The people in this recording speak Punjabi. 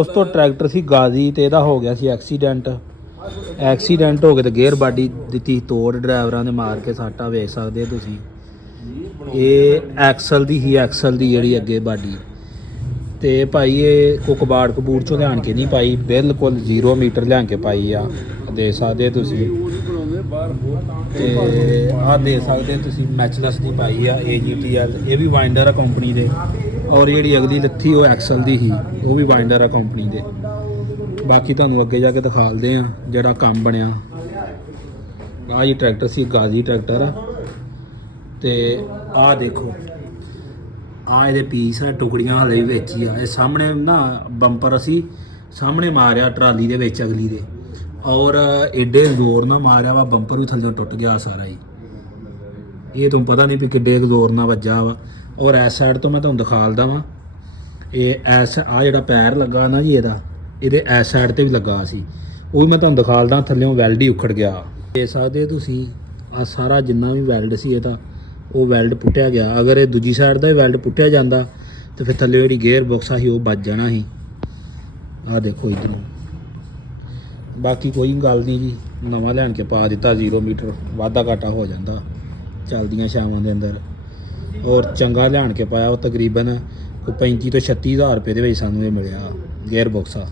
ਦੋਸਤੋ ਟਰੈਕਟਰ ਸੀ ਗਾਜ਼ੀ ਤੇ ਇਹਦਾ ਹੋ ਗਿਆ ਸੀ ਐਕਸੀਡੈਂਟ ਹੋ ਕੇ ਤੇ ਗੇਅਰ ਬਾਡੀ ਦਿੱਤੀ ਤੋੜ ਡਰਾਈਵਰਾਂ ਨੇ ਮਾਰ ਕੇ ਸਾਟਾ ਵੇਖ ਸਕਦੇ ਤੁਸੀਂ। ਇਹ ਐਕਸਲ ਦੀ ਜਿਹੜੀ ਅੱਗੇ ਬਾਡੀ ਤੇ ਭਾਈ ਇਹ ਕੋ ਕਬਾੜ ਕਬੂੜ ਚੋਂ ਲਿਆਣ ਕੇ ਨਹੀਂ ਪਾਈ, ਬਿਲਕੁਲ 0 ਮੀਟਰ ਲਿਆ ਕੇ ਪਾਈ ਆ। ਦੇਖ ਸਕਦੇ ਤੁਸੀਂ ਤੇ ਆਹ ਦੇਖ ਸਕਦੇ ਤੁਸੀਂ ਮੈਚਲੈਸ ਦੀ ਪਾਈ ਆ AGTL। ਇਹ ਵੀ ਵਾਈਂਡਰ ਆ ਕੰਪਨੀ ਦੇ, ਔਰ ਜਿਹੜੀ ਅਗਲੀ ਲੱਥੀ ਉਹ ਐਕਸਲ ਦੀ ਸੀ, ਉਹ ਵੀ ਵਾਈਂਡਰ ਆ ਕੰਪਨੀ ਦੇ। ਬਾਕੀ ਤੁਹਾਨੂੰ ਅੱਗੇ ਜਾ ਕੇ ਦਿਖਾਲਦੇ ਆ ਜਿਹੜਾ ਕੰਮ ਬਣਿਆ। ਆਹ ਜੀ ਟਰੈਕਟਰ ਸੀ ਗਾਜ਼ੀ ਟਰੈਕਟਰ ਆ ਤੇ ਆਹ ਦੇਖੋ ਆ ਇਹਦੇ ਪੀਸ ਆ, ਟੁਕੜੀਆਂ ਹਲੇ ਵੀ ਵਿੱਚ ਹੀ ਆ। ਇਹ ਸਾਹਮਣੇ ਨਾ ਬੰਪਰ ਅਸੀਂ ਸਾਹਮਣੇ ਮਾਰਿਆ ਟਰਾਲੀ ਦੇ ਵਿੱਚ ਅਗਲੀ ਦੇ, ਔਰ ਐਡੇ ਜ਼ੋਰ ਨਾਲ ਮਾਰਿਆ ਵਾ ਬੰਪਰ ਵੀ ਥੱਲੇ ਟੁੱਟ ਗਿਆ ਸਾਰਾ ਹੀ। ਇਹ ਤੁਹਾਨੂੰ ਪਤਾ ਨਹੀਂ ਵੀ ਕਿੱਡੇ ਜ਼ੋਰ ਨਾਲ ਵੱਜਾ ਵਾ। ਔਰ ਇਸ ਸਾਈਡ ਤੋਂ ਮੈਂ ਤੁਹਾਨੂੰ ਦਿਖਾਲਦਾ ਵਾਂ, ਇਹ ਐਸ ਆ ਜਿਹੜਾ ਪੈਰ ਲੱਗਾ ਨਾ ਜੀ ਇਹਦੇ ਇਸ ਸਾਈਡ ਤੇ ਵੀ ਲੱਗਾ ਸੀ, ਉਹ ਵੀ ਮੈਂ ਤੁਹਾਨੂੰ ਦਿਖਾਲਦਾ। ਥੱਲੇੋਂ ਵੈਲਡ ਹੀ ਉਖੜ ਗਿਆ। ਦੇਖ ਸਕਦੇ ਤੁਸੀਂ ਆ ਸਾਰਾ ਜਿੰਨਾ ਵੀ ਵੈਲਡ ਸੀ ਇਹਦਾ ਉਹ ਵੈਲਡ ਪੁੱਟਿਆ ਗਿਆ। ਅਗਰ ਇਹ ਦੂਜੀ ਸਾਈਡ ਦਾ ਵੀ ਵੈਲਡ ਪੁੱਟਿਆ ਜਾਂਦਾ ਤਾਂ ਫਿਰ ਥੱਲੇ ਜਿਹੜੀ ਗੇਅਰ ਬਾਕਸ ਸੀ ਉਹ ਵੱਜ ਜਾਣਾ ਸੀ। ਆਹ ਦੇਖੋ ਇੱਧਰੋਂ। ਬਾਕੀ ਕੋਈ ਗੱਲ ਨਹੀਂ ਜੀ, ਨਵਾਂ ਲੈਣ ਕੇ ਪਾ ਦਿੱਤਾ। 0 ਮੀਟਰ ਵਾਧਾ ਘਾਟਾ ਹੋ ਜਾਂਦਾ ਚੱਲਦੀਆਂ ਛਾਵਾਂ ਦੇ ਅੰਦਰ। ਔਰ ਚੰਗਾ ਲਿਆਣ ਕੇ ਪਾਇਆ, ਉਹ ਤਕਰੀਬਨ 35 ਤੋਂ 36 ਹਜ਼ਾਰ ਰੁਪਏ ਦੇ ਵਿੱਚ ਸਾਨੂੰ ਇਹ ਮਿਲਿਆ ਗੇਅਰ ਬਾਕਸ ਆ।